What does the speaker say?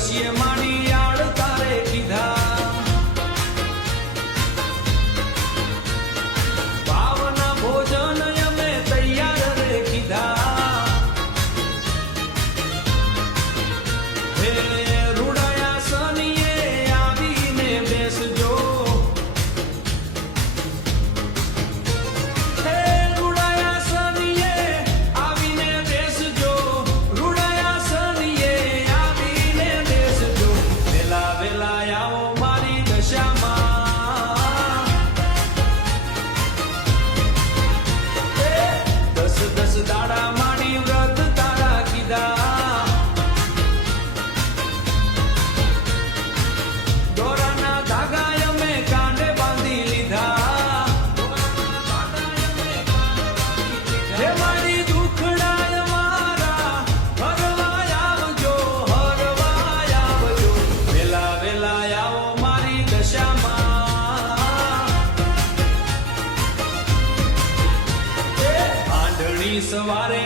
વર્ષીય માડી યાળ તારે કીધા ભાવના ભોજન અમે તૈયાર રે કીધા હે રૂડાયા સનીએ આવીને બેસજો દાડા માડી વ્રત તારા કીધા દોરાના ધાગા અમે કાંડે બાંધી લીધા હે મારી દુખડાય મારા હરવા આવજો વેલા વેલા આવો મારી દશામાં આંધળી સવારે